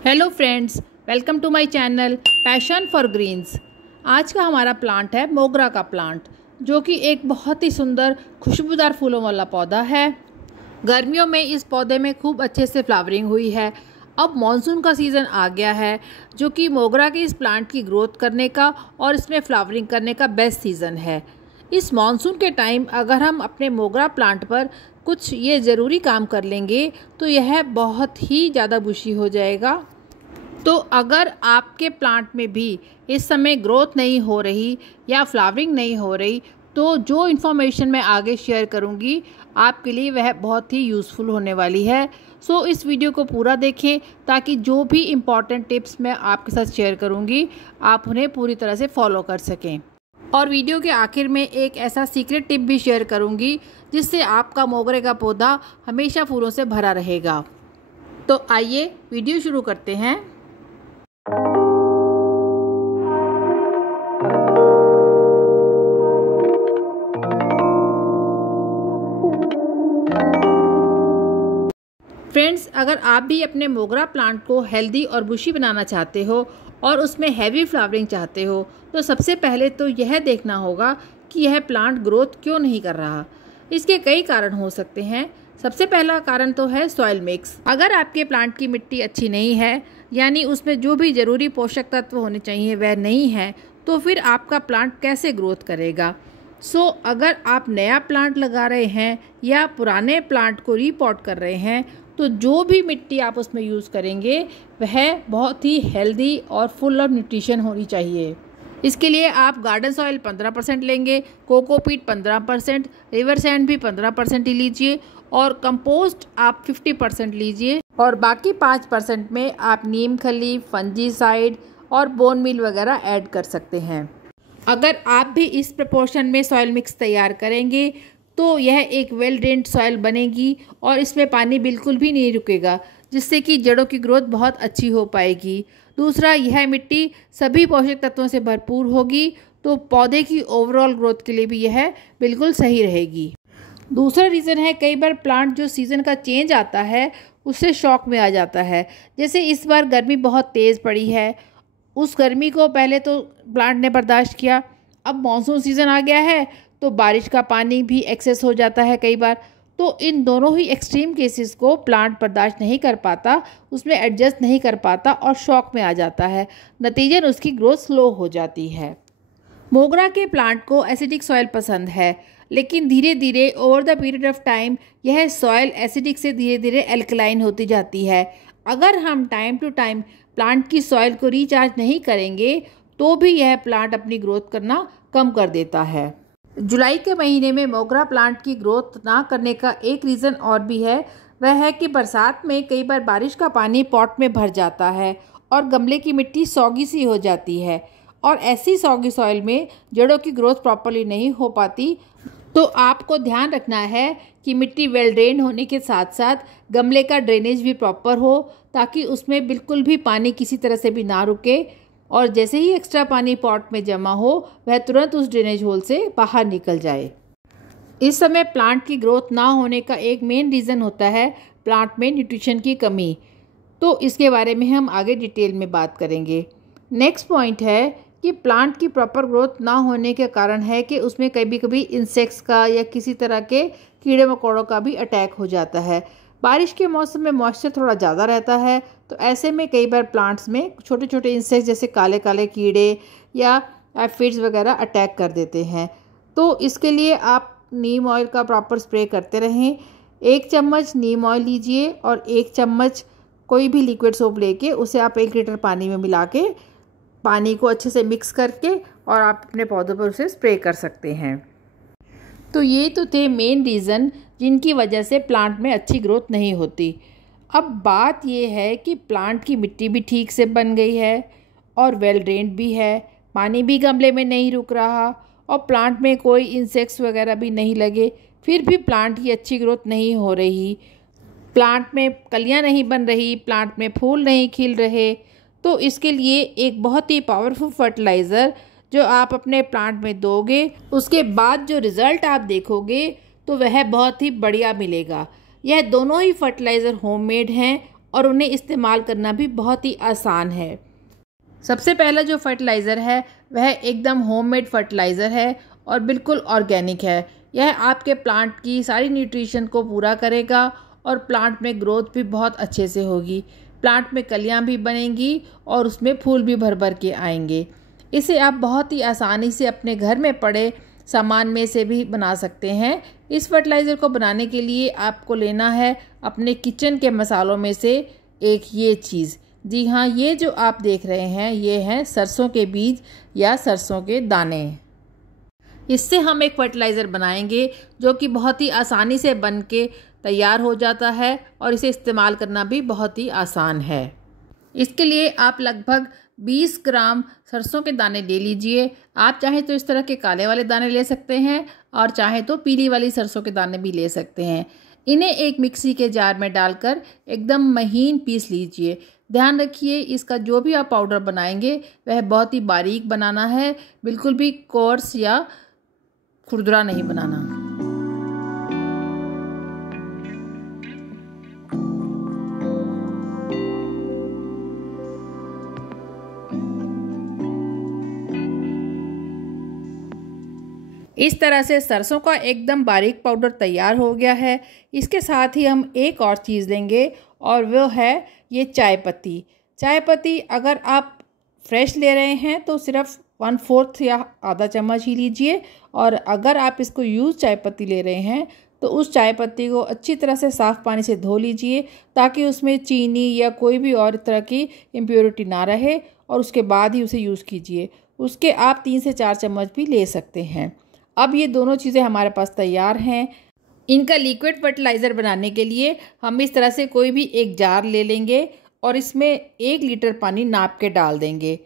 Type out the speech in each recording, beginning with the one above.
Hello friends, welcome to my channel passion for greens. आज का हमारा प्लांट है मोगरा का प्लांट, जो कि एक बहुत ही सुंदर खुशबूदार फूलों वाला पौधा है। गर्मियों में इस पौधे में खूब अच्छे से फ्लावरिंग हुई है। अब मॉनसून का सीज़न आ गया है, जो कि मोगरा के इस प्लांट की ग्रोथ करने का और इसमें फ्लावरिंग करने का बेस्ट सीज़न है। इस मॉनसून के टाइम अगर हम अपने मोगरा प्लांट पर कुछ ये ज़रूरी काम कर लेंगे तो यह बहुत ही ज़्यादा बुशी हो जाएगा। तो अगर आपके प्लांट में भी इस समय ग्रोथ नहीं हो रही या फ्लावरिंग नहीं हो रही, तो जो इन्फॉर्मेशन मैं आगे शेयर करूंगी आपके लिए वह बहुत ही यूज़फुल होने वाली है। सो इस वीडियो को पूरा देखें ताकि जो भी इम्पॉर्टेंट टिप्स मैं आपके साथ शेयर करूंगी आप उन्हें पूरी तरह से फॉलो कर सकें। और वीडियो के आखिर में एक ऐसा सीक्रेट टिप भी शेयर करूंगी जिससे आपका मोगरे का पौधा हमेशा फूलों से भरा रहेगा। तो आइए वीडियो शुरू करते हैं। फ्रेंड्स, अगर आप भी अपने मोगरा प्लांट को हेल्दी और बुशी बनाना चाहते हो और उसमें हैवी फ्लावरिंग चाहते हो, तो सबसे पहले तो यह देखना होगा कि यह प्लांट ग्रोथ क्यों नहीं कर रहा। इसके कई कारण हो सकते हैं। सबसे पहला कारण तो है सॉइल मिक्स। अगर आपके प्लांट की मिट्टी अच्छी नहीं है, यानी उसमें जो भी ज़रूरी पोषक तत्व होने चाहिए वह नहीं है, तो फिर आपका प्लांट कैसे ग्रोथ करेगा। अगर आप नया प्लांट लगा रहे हैं या पुराने प्लांट को रीपॉट कर रहे हैं, तो जो भी मिट्टी आप उसमें यूज़ करेंगे वह बहुत ही हेल्दी और फुल ऑफ न्यूट्रिशन होनी चाहिए। इसके लिए आप गार्डन सॉइल 15% लेंगे, कोकोपीट 15%, रिवर सैंड भी 15% ही लीजिए और कंपोस्ट आप 50% लीजिए और बाकी 5% में आप नीम खली, फंजीसाइड और बोन मील वगैरह ऐड कर सकते हैं। अगर आप भी इस प्रपोर्शन में सॉइल मिक्स तैयार करेंगे तो यह एक वेल ड्रेन्ड सॉइल बनेगी और इसमें पानी बिल्कुल भी नहीं रुकेगा, जिससे कि जड़ों की ग्रोथ बहुत अच्छी हो पाएगी। दूसरा, यह मिट्टी सभी पोषक तत्वों से भरपूर होगी, तो पौधे की ओवरऑल ग्रोथ के लिए भी यह बिल्कुल सही रहेगी। दूसरा रीज़न है, कई बार प्लांट जो सीज़न का चेंज आता है उससे शॉक में आ जाता है। जैसे इस बार गर्मी बहुत तेज़ पड़ी है, उस गर्मी को पहले तो प्लांट ने बर्दाश्त किया। अब मॉनसून सीज़न आ गया है तो बारिश का पानी भी एक्सेस हो जाता है कई बार। तो इन दोनों ही एक्सट्रीम केसेस को प्लांट बर्दाश्त नहीं कर पाता, उसमें एडजस्ट नहीं कर पाता और शॉक में आ जाता है। नतीजन उसकी ग्रोथ स्लो हो जाती है। मोगरा के प्लांट को एसिडिक सॉइल पसंद है, लेकिन धीरे धीरे over the period of time यह सॉइल एसिडिक से धीरे धीरे एल्कलाइन होती जाती है। अगर हम टाइम टू टाइम प्लांट की सॉइल को रिचार्ज नहीं करेंगे तो भी यह प्लांट अपनी ग्रोथ करना कम कर देता है। जुलाई के महीने में मोगरा प्लांट की ग्रोथ ना करने का एक रीज़न और भी है, वह है कि बरसात में कई बार बारिश का पानी पॉट में भर जाता है और गमले की मिट्टी सौगी सी हो जाती है और ऐसी सौगी सॉइल में जड़ों की ग्रोथ प्रॉपर्ली नहीं हो पाती। तो आपको ध्यान रखना है कि मिट्टी वेल ड्रेन होने के साथ साथ गमले का ड्रेनेज भी प्रॉपर हो, ताकि उसमें बिल्कुल भी पानी किसी तरह से भी ना रुके और जैसे ही एक्स्ट्रा पानी पॉट में जमा हो वह तुरंत उस ड्रेनेज होल से बाहर निकल जाए। इस समय प्लांट की ग्रोथ ना होने का एक मेन रीज़न होता है प्लांट में न्यूट्रिशन की कमी। तो इसके बारे में हम आगे डिटेल में बात करेंगे। नेक्स्ट पॉइंट है कि प्लांट की प्रॉपर ग्रोथ ना होने के कारण है कि उसमें कभी कभी इंसेक्ट्स का या किसी तरह के कीड़े मकोड़ों का भी अटैक हो जाता है। बारिश के मौसम में मॉइस्चर थोड़ा ज़्यादा रहता है, तो ऐसे में कई बार प्लांट्स में छोटे छोटे इंसेक्ट्स जैसे काले काले कीड़े या एफिड्स वगैरह अटैक कर देते हैं। तो इसके लिए आप नीम ऑयल का प्रॉपर स्प्रे करते रहें। 1 चम्मच नीम ऑयल लीजिए और 1 चम्मच कोई भी लिक्विड सोप लेके उसे आप 1 लीटर पानी में मिला के पानी को अच्छे से मिक्स करके और आप अपने पौधों पर उसे स्प्रे कर सकते हैं। तो ये तो थे मेन रीज़न जिनकी वजह से प्लांट में अच्छी ग्रोथ नहीं होती। अब बात ये है कि प्लांट की मिट्टी भी ठीक से बन गई है और वेल ड्रेन्ड भी है, पानी भी गमले में नहीं रुक रहा और प्लांट में कोई इंसेक्ट्स वगैरह भी नहीं लगे, फिर भी प्लांट की अच्छी ग्रोथ नहीं हो रही, प्लांट में कलियां नहीं बन रही, प्लांट में फूल नहीं खिल रहे। तो इसके लिए एक बहुत ही पावरफुल फर्टिलाइज़र जो आप अपने प्लांट में दोगे, उसके बाद जो रिज़ल्ट आप देखोगे तो वह बहुत ही बढ़िया मिलेगा। यह दोनों ही फर्टिलाइज़र होममेड हैं और उन्हें इस्तेमाल करना भी बहुत ही आसान है। सबसे पहला जो फर्टिलाइज़र है वह एकदम होममेड फर्टिलाइज़र है और बिल्कुल ऑर्गेनिक है। यह आपके प्लांट की सारी न्यूट्रिशन को पूरा करेगा और प्लांट में ग्रोथ भी बहुत अच्छे से होगी। प्लांट में कलियां भी बनेंगी और उसमें फूल भी भर भर के आएंगे। इसे आप बहुत ही आसानी से अपने घर में पड़े सामान में से भी बना सकते हैं। इस फर्टिलाइज़र को बनाने के लिए आपको लेना है अपने किचन के मसालों में से एक ये चीज़। जी हाँ, ये जो आप देख रहे हैं ये हैं सरसों के बीज या सरसों के दाने। इससे हम एक फर्टिलाइज़र बनाएंगे जो कि बहुत ही आसानी से बन के तैयार हो जाता है और इसे इस्तेमाल करना भी बहुत ही आसान है। इसके लिए आप लगभग 20 ग्राम सरसों के दाने ले लीजिए। आप चाहें तो इस तरह के काले वाले दाने ले सकते हैं और चाहें तो पीली वाली सरसों के दाने भी ले सकते हैं। इन्हें एक मिक्सी के जार में डालकर एकदम महीन पीस लीजिए। ध्यान रखिए इसका जो भी आप पाउडर बनाएंगे वह बहुत ही बारीक बनाना है, बिल्कुल भी कोर्स या खुरदुरा नहीं बनाना। इस तरह से सरसों का एकदम बारीक पाउडर तैयार हो गया है। इसके साथ ही हम एक और चीज़ लेंगे और वो है ये चाय पत्ती। चाय पत्ती अगर आप फ्रेश ले रहे हैं तो सिर्फ 1/4 या आधा चम्मच ही लीजिए, और अगर आप इसको यूज़ चाय पत्ती ले रहे हैं तो उस चाय पत्ती को अच्छी तरह से साफ़ पानी से धो लीजिए ताकि उसमें चीनी या कोई भी और तरह की इम्प्योरिटी ना रहे, और उसके बाद ही उसे यूज़ कीजिए। उसके आप 3 से 4 चम्मच भी ले सकते हैं। अब ये दोनों चीज़ें हमारे पास तैयार हैं। इनका लिक्विड फर्टिलाइज़र बनाने के लिए हम इस तरह से कोई भी एक जार ले लेंगे और इसमें 1 लीटर पानी नाप के डाल देंगे।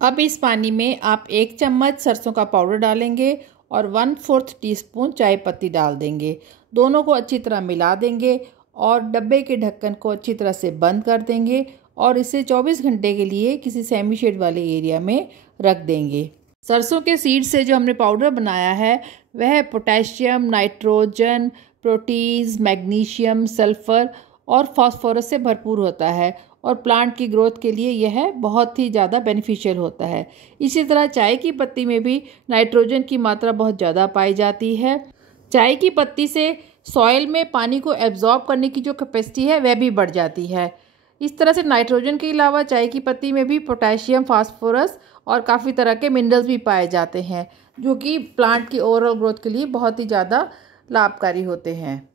अब इस पानी में आप 1 चम्मच सरसों का पाउडर डालेंगे और 1/4 टीस्पून चाय पत्ती डाल देंगे। दोनों को अच्छी तरह मिला देंगे और डब्बे के ढक्कन को अच्छी तरह से बंद कर देंगे और इसे 24 घंटे के लिए किसी सेमी शेड वाले एरिया में रख देंगे। सरसों के सीड से जो हमने पाउडर बनाया है वह potassium, nitrogen, proteins, magnesium, sulphur और फास्फोरस से भरपूर होता है और प्लांट की ग्रोथ के लिए यह बहुत ही ज़्यादा बेनिफिशियल होता है। इसी तरह चाय की पत्ती में भी नाइट्रोजन की मात्रा बहुत ज़्यादा पाई जाती है। चाय की पत्ती से सॉइल में पानी को एब्जॉर्ब करने की जो कैपेसिटी है वह भी बढ़ जाती है। इस तरह से नाइट्रोजन के अलावा चाय की पत्ती में भी पोटेशियम, फास्फोरस और काफ़ी तरह के मिनरल्स भी पाए जाते हैं जो कि प्लांट की ओवरऑल ग्रोथ के लिए बहुत ही ज़्यादा लाभकारी होते हैं।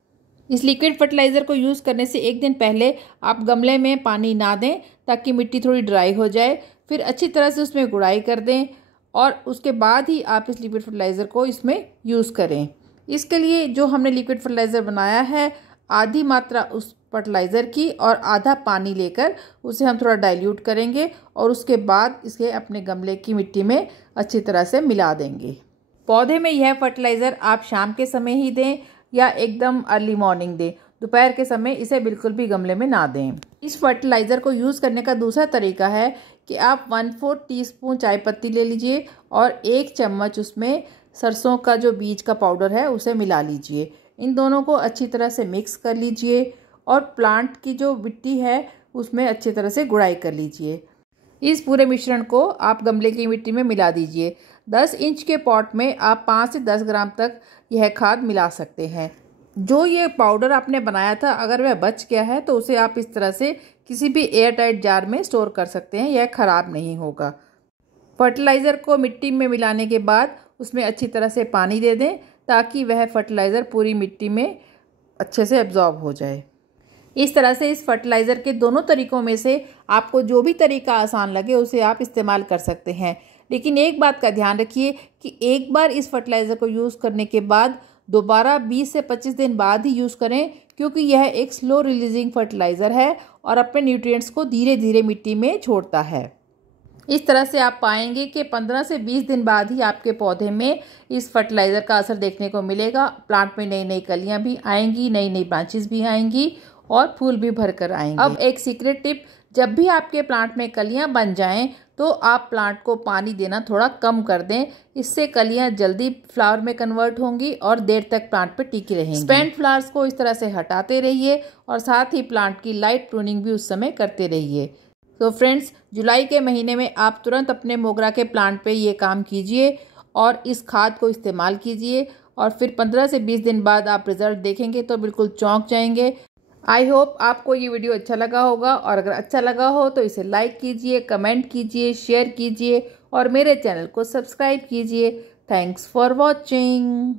इस लिक्विड फर्टिलाइज़र को यूज़ करने से एक दिन पहले आप गमले में पानी ना दें ताकि मिट्टी थोड़ी ड्राई हो जाए। फिर अच्छी तरह से उसमें गुड़ाई कर दें और उसके बाद ही आप इस लिक्विड फर्टिलाइज़र को इसमें यूज़ करें। इसके लिए जो हमने लिक्विड फर्टिलाइज़र बनाया है आधी मात्रा उस फर्टिलाइज़र की और आधा पानी लेकर उसे हम थोड़ा डाइल्यूट करेंगे और उसके बाद इसे अपने गमले की मिट्टी में अच्छी तरह से मिला देंगे। पौधे में यह फर्टिलाइज़र आप शाम के समय ही दें या एकदम अर्ली मॉर्निंग दें। दोपहर के समय इसे बिल्कुल भी गमले में ना दें। इस फर्टिलाइज़र को यूज़ करने का दूसरा तरीका है कि आप 1/4 टीस्पून चाय पत्ती ले लीजिए और 1 चम्मच उसमें सरसों का जो बीज का पाउडर है उसे मिला लीजिए। इन दोनों को अच्छी तरह से मिक्स कर लीजिए और प्लांट की जो मिट्टी है उसमें अच्छी तरह से गुड़ाई कर लीजिए। इस पूरे मिश्रण को आप गमले की मिट्टी में मिला दीजिए। 10 इंच के पॉट में आप 5 से 10 ग्राम तक यह खाद मिला सकते हैं। जो ये पाउडर आपने बनाया था अगर वह बच गया है तो उसे आप इस तरह से किसी भी एयर टाइट जार में स्टोर कर सकते हैं, यह ख़राब नहीं होगा। फर्टिलाइज़र को मिट्टी में मिलाने के बाद उसमें अच्छी तरह से पानी दे दें ताकि वह फर्टिलाइज़र पूरी मिट्टी में अच्छे से एब्जॉर्ब हो जाए। इस तरह से इस फर्टिलाइज़र के दोनों तरीकों में से आपको जो भी तरीका आसान लगे उसे आप इस्तेमाल कर सकते हैं। लेकिन एक बात का ध्यान रखिए कि एक बार इस फर्टिलाइज़र को यूज़ करने के बाद दोबारा 20 से 25 दिन बाद ही यूज़ करें, क्योंकि यह एक स्लो रिलीजिंग फर्टिलाइज़र है और अपने न्यूट्रिएंट्स को धीरे धीरे मिट्टी में छोड़ता है। इस तरह से आप पाएंगे कि 15 से 20 दिन बाद ही आपके पौधे में इस फर्टिलाइज़र का असर देखने को मिलेगा। प्लांट में नई नई कलियां भी आएंगी, नई नई ब्रांचेस भी आएंगी और फूल भी भरकर आएंगे। अब एक सीक्रेट टिप, जब भी आपके प्लांट में कलियां बन जाएं तो आप प्लांट को पानी देना थोड़ा कम कर दें। इससे कलियां जल्दी फ्लावर में कन्वर्ट होंगी और देर तक प्लांट पे टिकी रहेंगी। स्पेंट फ्लावर्स को इस तरह से हटाते रहिए और साथ ही प्लांट की लाइट प्रूनिंग भी उस समय करते रहिए। तो फ्रेंड्स, जुलाई के महीने में आप तुरंत अपने मोगरा के प्लांट पे ये काम कीजिए और इस खाद को इस्तेमाल कीजिए और फिर 15 से 20 दिन बाद आप रिजल्ट देखेंगे तो बिल्कुल चौंक जाएंगे। आई होप आपको ये वीडियो अच्छा लगा होगा, और अगर अच्छा लगा हो तो इसे लाइक कीजिए, कमेंट कीजिए, शेयर कीजिए और मेरे चैनल को सब्सक्राइब कीजिए। Thanks for watching.